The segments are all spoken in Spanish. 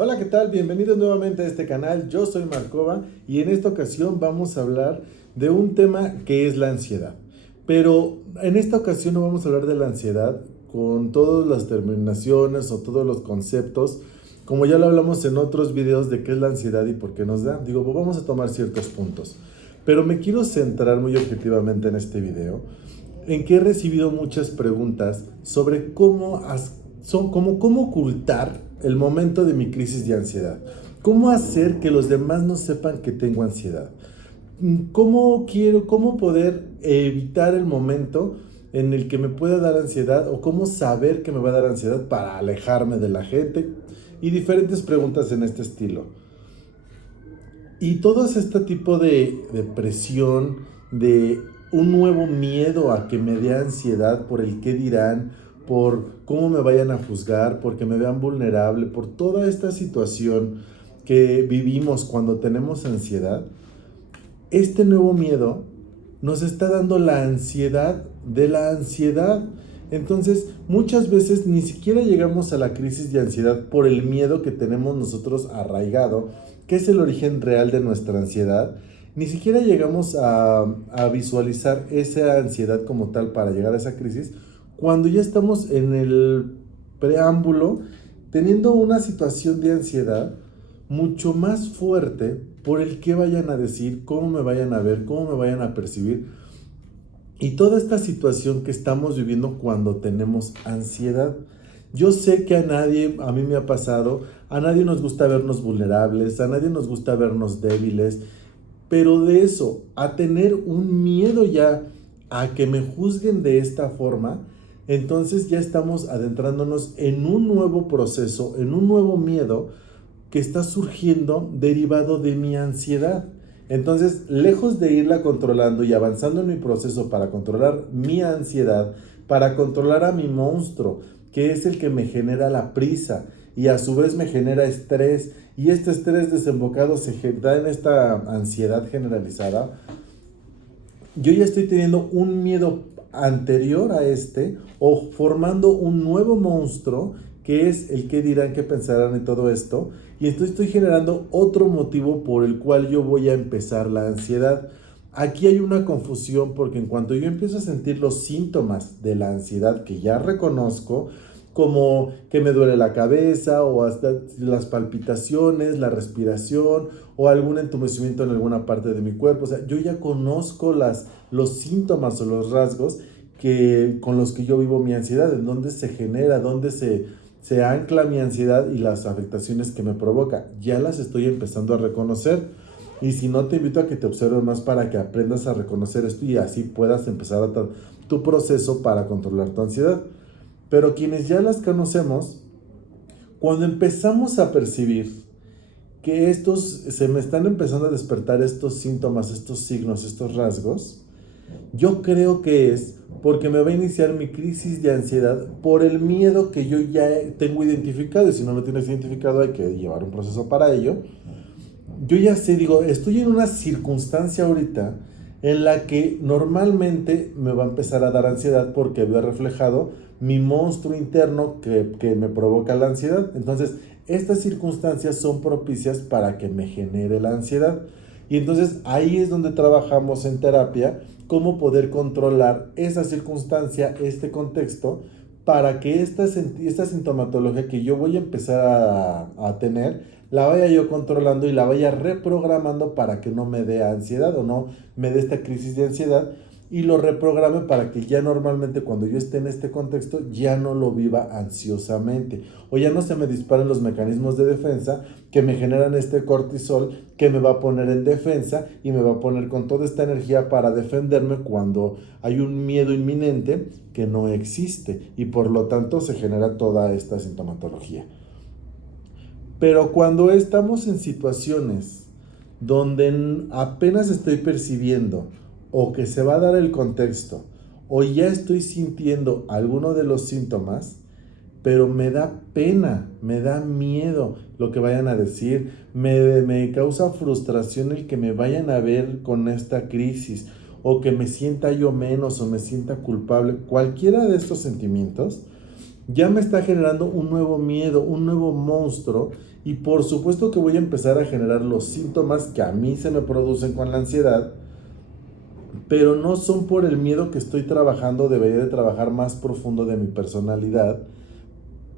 Hola, ¿qué tal? Bienvenidos nuevamente a este canal. Yo soy Marcova y en esta ocasión vamos a hablar de un tema que es la ansiedad. Pero en esta ocasión no vamos a hablar de la ansiedad con todas las terminaciones o todos los conceptos, como ya lo hablamos en otros videos de qué es la ansiedad y por qué nos da. Digo, pues vamos a tomar ciertos puntos. Pero me quiero centrar muy objetivamente en este video, en que he recibido muchas preguntas sobre cómo ocultar el momento de mi crisis de ansiedad. ¿Cómo hacer que los demás no sepan que tengo ansiedad? ¿Cómo poder evitar el momento en el que me pueda dar ansiedad o cómo saber que me va a dar ansiedad para alejarme de la gente? Y diferentes preguntas en este estilo. Y todo este tipo de presión, de un nuevo miedo a que me dé ansiedad por el qué dirán, por cómo me vayan a juzgar, porque me vean vulnerable, por toda esta situación que vivimos cuando tenemos ansiedad, este nuevo miedo nos está dando la ansiedad de la ansiedad. Entonces, muchas veces ni siquiera llegamos a la crisis de ansiedad por el miedo que tenemos nosotros arraigado, que es el origen real de nuestra ansiedad. Ni siquiera llegamos a visualizar esa ansiedad como tal para llegar a esa crisis, cuando ya estamos en el preámbulo, teniendo una situación de ansiedad mucho más fuerte por el que vayan a decir, cómo me vayan a ver, cómo me vayan a percibir. Y toda esta situación que estamos viviendo cuando tenemos ansiedad. Yo sé que a mí me ha pasado, a nadie nos gusta vernos vulnerables, a nadie nos gusta vernos débiles, pero de eso, a tener un miedo ya a que me juzguen de esta forma, entonces ya estamos adentrándonos en un nuevo proceso, en un nuevo miedo que está surgiendo derivado de mi ansiedad. Entonces, lejos de irla controlando y avanzando en mi proceso para controlar mi ansiedad, para controlar a mi monstruo, que es el que me genera la prisa y a su vez me genera estrés, y este estrés desembocado se da en esta ansiedad generalizada, yo ya estoy teniendo un miedo anterior a este o formando un nuevo monstruo que es el que dirán, que pensarán y todo esto, y entonces estoy generando otro motivo por el cual yo voy a empezar la ansiedad. Aquí hay una confusión porque en cuanto yo empiezo a sentir los síntomas de la ansiedad que ya reconozco, como que me duele la cabeza o hasta las palpitaciones, la respiración o algún entumecimiento en alguna parte de mi cuerpo, o sea, yo ya conozco los síntomas o los rasgos con los que yo vivo mi ansiedad, en dónde se genera, dónde se ancla mi ansiedad y las afectaciones que me provoca. Ya las estoy empezando a reconocer. Y si no, te invito a que te observes más para que aprendas a reconocer esto y así puedas empezar tu proceso para controlar tu ansiedad. Pero quienes ya las conocemos, cuando empezamos a percibir que se me están empezando a despertar estos síntomas, estos signos, estos rasgos, yo creo que es porque me va a iniciar mi crisis de ansiedad por el miedo que yo ya tengo identificado, y si no lo tienes identificado hay que llevar un proceso para ello. Yo ya sé, digo, estoy en una circunstancia ahorita en la que normalmente me va a empezar a dar ansiedad porque veo reflejado mi monstruo interno que me provoca la ansiedad. Entonces, estas circunstancias son propicias para que me genere la ansiedad. Y entonces ahí es donde trabajamos en terapia, cómo poder controlar esa circunstancia, este contexto, para que esta sintomatología que yo voy a empezar a tener, la vaya yo controlando y la vaya reprogramando para que no me dé ansiedad o no me dé esta crisis de ansiedad, y lo reprograme para que ya normalmente cuando yo esté en este contexto ya no lo viva ansiosamente o ya no se me disparen los mecanismos de defensa que me generan este cortisol que me va a poner en defensa y me va a poner con toda esta energía para defenderme cuando hay un miedo inminente que no existe, y por lo tanto se genera toda esta sintomatología. Pero cuando estamos en situaciones donde apenas estoy percibiendo o que se va a dar el contexto o ya estoy sintiendo alguno de los síntomas, pero me da pena, me da miedo lo que vayan a decir, me causa frustración el que me vayan a ver con esta crisis o que me sienta yo menos o me sienta culpable, cualquiera de estos sentimientos, ya me está generando un nuevo miedo, un nuevo monstruo, y por supuesto que voy a empezar a generar los síntomas que a mí se me producen con la ansiedad, pero no son por el miedo que estoy trabajando, debería de trabajar más profundo de mi personalidad,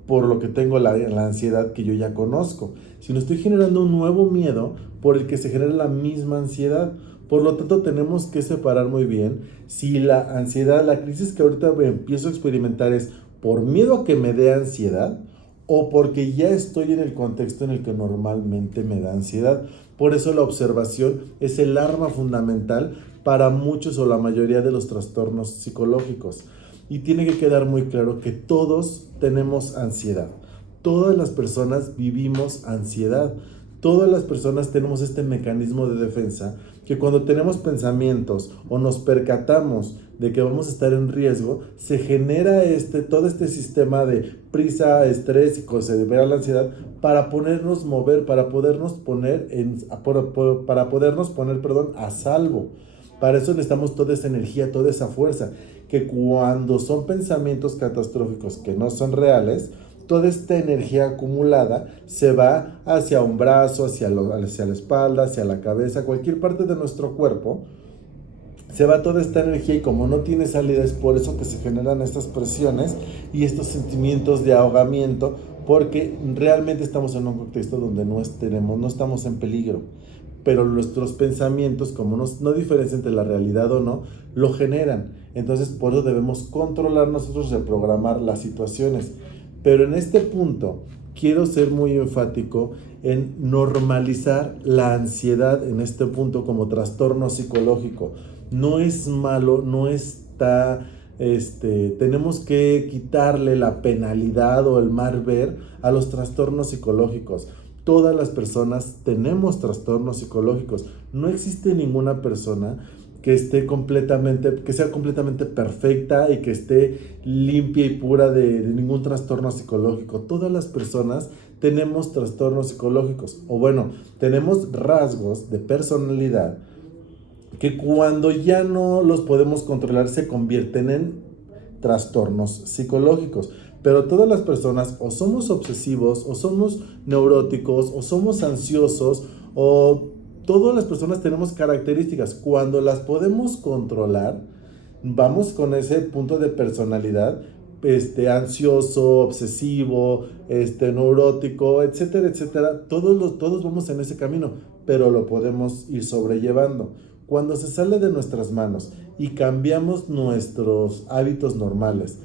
por lo que tengo la ansiedad que yo ya conozco, sino estoy generando un nuevo miedo por el que se genera la misma ansiedad. Por lo tanto, tenemos que separar muy bien si la ansiedad, la crisis que ahorita empiezo a experimentar es por miedo a que me dé ansiedad o porque ya estoy en el contexto en el que normalmente me da ansiedad. Por eso la observación es el arma fundamental para muchos o la mayoría de los trastornos psicológicos. Y tiene que quedar muy claro que todos tenemos ansiedad. Todas las personas vivimos ansiedad. Todas las personas tenemos este mecanismo de defensa que cuando tenemos pensamientos o nos percatamos de que vamos a estar en riesgo, se genera todo este sistema de prisa, estrés y se libera la ansiedad para podernos mover, para podernos poner a salvo. Para eso necesitamos toda esa energía, toda esa fuerza, que cuando son pensamientos catastróficos que no son reales, toda esta energía acumulada se va hacia un brazo, hacia la espalda, hacia la cabeza, cualquier parte de nuestro cuerpo. Se va toda esta energía y como no tiene salida es por eso que se generan estas presiones y estos sentimientos de ahogamiento, porque realmente estamos en un contexto donde no estamos en peligro, pero nuestros pensamientos, como no diferencian entre la realidad o no, lo generan. Entonces por eso debemos controlar nosotros, reprogramar las situaciones. Pero en este punto quiero ser muy enfático en normalizar la ansiedad en este punto como trastorno psicológico. No es malo, no está, tenemos que quitarle la penalidad o el mal ver a los trastornos psicológicos. Todas las personas tenemos trastornos psicológicos. No existe ninguna persona que sea completamente perfecta y que esté limpia y pura de ningún trastorno psicológico. Todas las personas tenemos trastornos psicológicos, o bueno, tenemos rasgos de personalidad que cuando ya no los podemos controlar se convierten en trastornos psicológicos. Pero todas las personas o somos obsesivos, o somos neuróticos, o somos ansiosos, o todas las personas tenemos características. Cuando las podemos controlar, vamos con ese punto de personalidad, ansioso, obsesivo, neurótico, etcétera, etcétera. Todos vamos en ese camino, pero lo podemos ir sobrellevando. Cuando se sale de nuestras manos y cambiamos nuestros hábitos normales,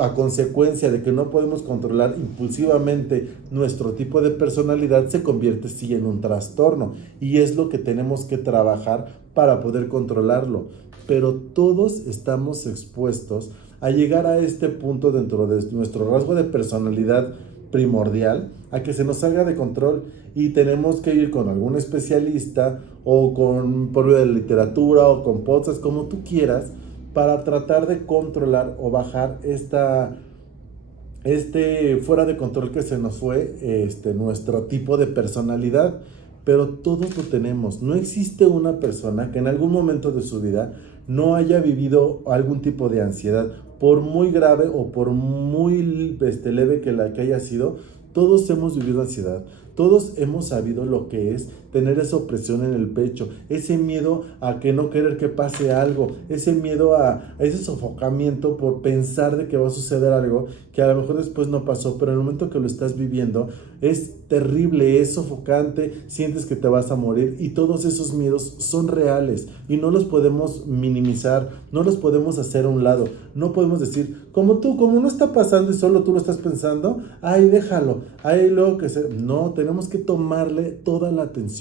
a consecuencia de que no podemos controlar impulsivamente nuestro tipo de personalidad, se convierte sí en un trastorno y es lo que tenemos que trabajar para poder controlarlo. Pero todos estamos expuestos a llegar a este punto dentro de nuestro rasgo de personalidad primordial, a que se nos salga de control y tenemos que ir con algún especialista o por medio de literatura o con podcasts, como tú quieras, para tratar de controlar o bajar fuera de control que se nos fue nuestro tipo de personalidad. Pero todos lo tenemos. No existe una persona que en algún momento de su vida no haya vivido algún tipo de ansiedad, por muy grave o por muy leve que haya sido. Todos hemos vivido ansiedad. Todos hemos sabido lo que es tener esa opresión en el pecho, ese miedo a que no querer que pase algo, ese miedo a ese sofocamiento por pensar de que va a suceder algo que a lo mejor después no pasó, pero en el momento que lo estás viviendo es terrible, es sofocante, sientes que te vas a morir y todos esos miedos son reales y no los podemos minimizar, no los podemos hacer a un lado, no podemos decir, como no está pasando y solo tú lo estás pensando, ay, déjalo, ay, luego que se... No, tenemos que tomarle toda la atención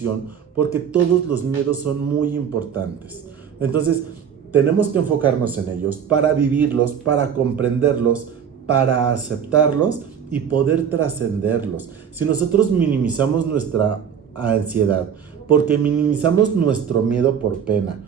porque todos los miedos son muy importantes. Entonces, tenemos que enfocarnos en ellos para vivirlos, para comprenderlos, para aceptarlos y poder trascenderlos. Si nosotros minimizamos nuestra ansiedad, porque minimizamos nuestro miedo por pena,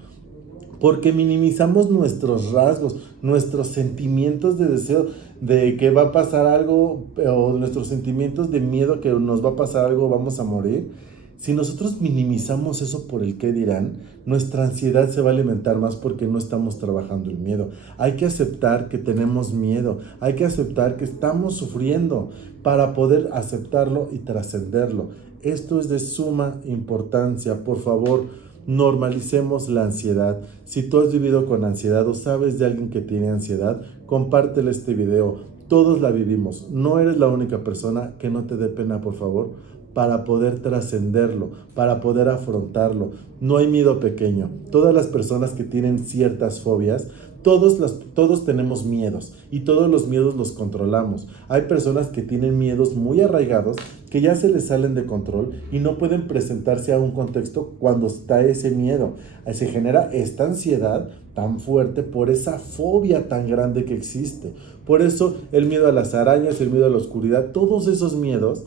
porque minimizamos nuestros rasgos, nuestros sentimientos de deseo de que va a pasar algo, o nuestros sentimientos de miedo que nos va a pasar algo, vamos a morir, Si nosotros minimizamos eso por el qué dirán, nuestra ansiedad se va a alimentar más porque no estamos trabajando el miedo. Hay que aceptar que tenemos miedo, hay que aceptar que estamos sufriendo para poder aceptarlo y trascenderlo. Esto es de suma importancia. Por favor, normalicemos la ansiedad. Si tú has vivido con ansiedad o sabes de alguien que tiene ansiedad, compártele este video. Todos la vivimos. No eres la única persona. Que no te dé pena, por favor, para poder trascenderlo, para poder afrontarlo. No hay miedo pequeño. Todas las personas que tienen ciertas fobias, todos tenemos miedos y todos los miedos los controlamos. Hay personas que tienen miedos muy arraigados que ya se les salen de control y no pueden presentarse a un contexto cuando está ese miedo. Se genera esta ansiedad tan fuerte por esa fobia tan grande que existe. Por eso el miedo a las arañas, el miedo a la oscuridad, todos esos miedos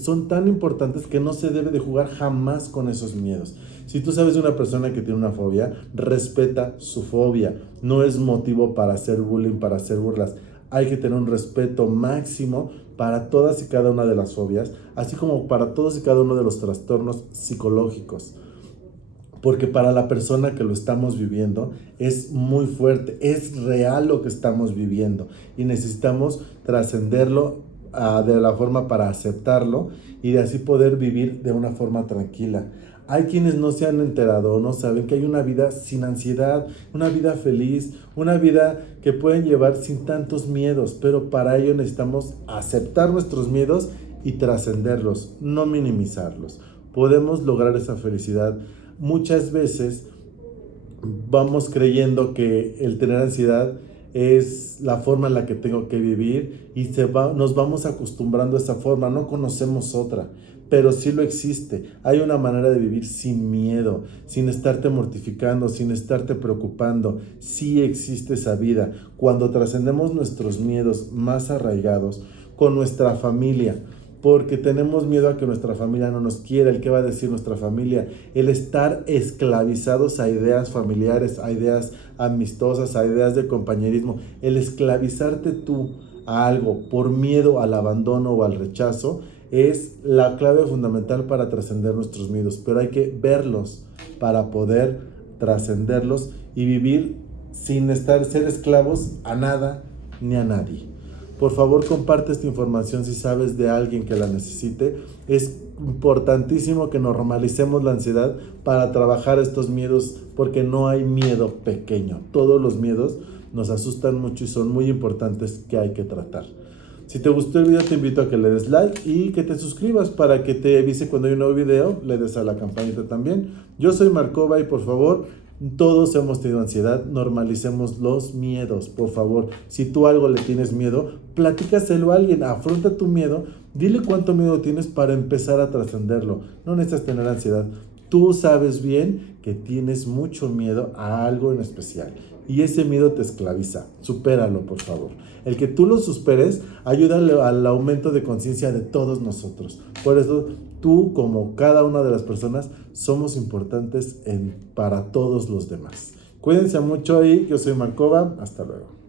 son tan importantes que no se debe de jugar jamás con esos miedos. Si tú sabes de una persona que tiene una fobia, respeta su fobia. No es motivo para hacer bullying, para hacer burlas. Hay que tener un respeto máximo para todas y cada una de las fobias, así como para todos y cada uno de los trastornos psicológicos. Porque para la persona que lo estamos viviendo es muy fuerte, es real lo que estamos viviendo y necesitamos trascenderlo de la forma para aceptarlo y de así poder vivir de una forma tranquila. Hay quienes no se han enterado o no saben que hay una vida sin ansiedad, una vida feliz, una vida que pueden llevar sin tantos miedos, pero para ello necesitamos aceptar nuestros miedos y trascenderlos, no minimizarlos. Podemos lograr esa felicidad. Muchas veces vamos creyendo que el tener ansiedad es la forma en la que tengo que vivir y nos vamos acostumbrando a esa forma, no conocemos otra, pero sí lo existe. Hay una manera de vivir sin miedo, sin estarte mortificando, sin estarte preocupando. Sí existe esa vida. Cuando trascendemos nuestros miedos más arraigados con nuestra familia, porque tenemos miedo a que nuestra familia no nos quiera, el qué va a decir nuestra familia, el estar esclavizados a ideas familiares, a ideas amistosas, a ideas de compañerismo, el esclavizarte tú a algo por miedo al abandono o al rechazo, es la clave fundamental para trascender nuestros miedos, pero hay que verlos para poder trascenderlos y vivir sin ser esclavos a nada ni a nadie. Por favor, comparte esta información si sabes de alguien que la necesite. Es importantísimo que normalicemos la ansiedad para trabajar estos miedos, porque no hay miedo pequeño. Todos los miedos nos asustan mucho y son muy importantes que hay que tratar. Si te gustó el video, te invito a que le des like y que te suscribas para que te avise cuando hay un nuevo video. Le des a la campanita también. Yo soy Marcova y por favor, todos hemos tenido ansiedad, normalicemos los miedos, por favor. Si tú algo le tienes miedo, platícaselo a alguien, afronta tu miedo, dile cuánto miedo tienes para empezar a trascenderlo. No necesitas tener ansiedad. Tú sabes bien que tienes mucho miedo a algo en especial y ese miedo te esclaviza. Supéralo, por favor. El que tú lo superes ayuda al aumento de conciencia de todos nosotros. Por eso tú, como cada una de las personas, somos importantes para todos los demás. Cuídense mucho y yo soy Marcova. Hasta luego.